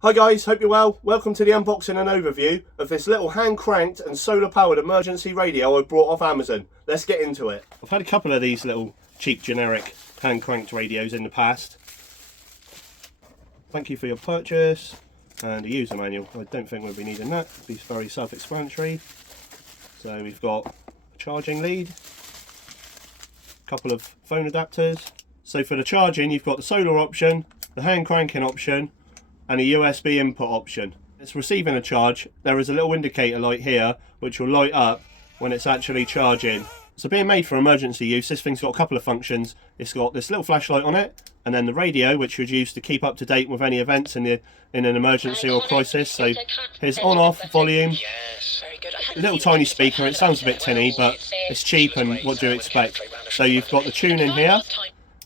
Hi guys, hope you're well. Welcome to the unboxing and overview of this little hand cranked and solar powered emergency radio I brought off Amazon. Let's get into it. I've had a couple of these little cheap generic hand cranked radios in the past. Thank you for your purchase and a user manual. I don't think we'll be needing that. It's very self-explanatory. So we've got a charging lead, a couple of phone adapters. So for the charging you've got the solar option, the hand cranking option and a USB input option. It's receiving a charge. There is a little indicator light here which will light up when it's actually charging. So being made for emergency use, this thing's got a couple of functions. It's got this little flashlight on it, and then the radio which you'd use to keep up to date with any events in an emergency or crisis. So here's on off volume. A little tiny speaker. It sounds a bit tinny, but it's cheap, and what do you expect? So you've got the tune in here.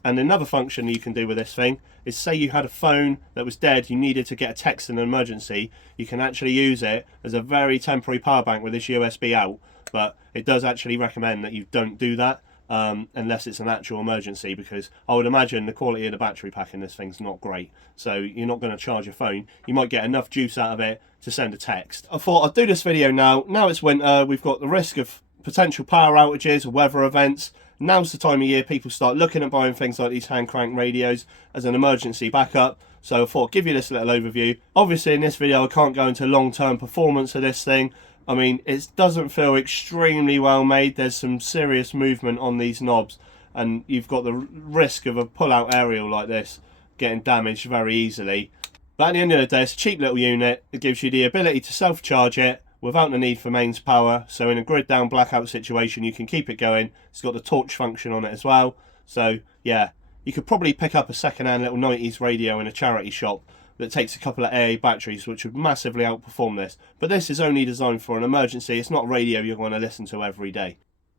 And another function you can do with this thing is, say you had a phone that was dead, you needed to get a text in an emergency, you can actually use it as a very temporary power bank with this USB out, but it does actually recommend that you don't do that unless it's an actual emergency, because I would imagine the quality of the battery pack in this thing's not great. So you're not going to charge your phone. You might get enough juice out of it to send a text. I thought I'd do this video now. Now it's winter, we've got the risk of potential power outages or weather events. Now's the time of year people start looking at buying things like these hand crank radios as an emergency backup. So I thought I'd give you this little overview. Obviously in this video I can't go into long-term performance of this thing. I mean, it doesn't feel extremely well made. There's some serious movement on these knobs, and you've got the risk of a pull-out aerial like this getting damaged very easily. But at the end of the day, it's a cheap little unit. It gives you the ability to self-charge it without the need for mains power, so in a grid down blackout situation you can keep it going. It's got the torch function on it as well. So yeah, you could probably pick up a second-hand little 90s radio in a charity shop that takes a couple of AA batteries, which would massively outperform this. But this is only designed for an emergency. It's not a radio you're going to listen to every day.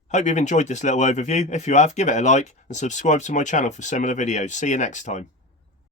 Hope you've enjoyed this little overview. If you have, give it a like and subscribe to my channel for similar videos. See you next time.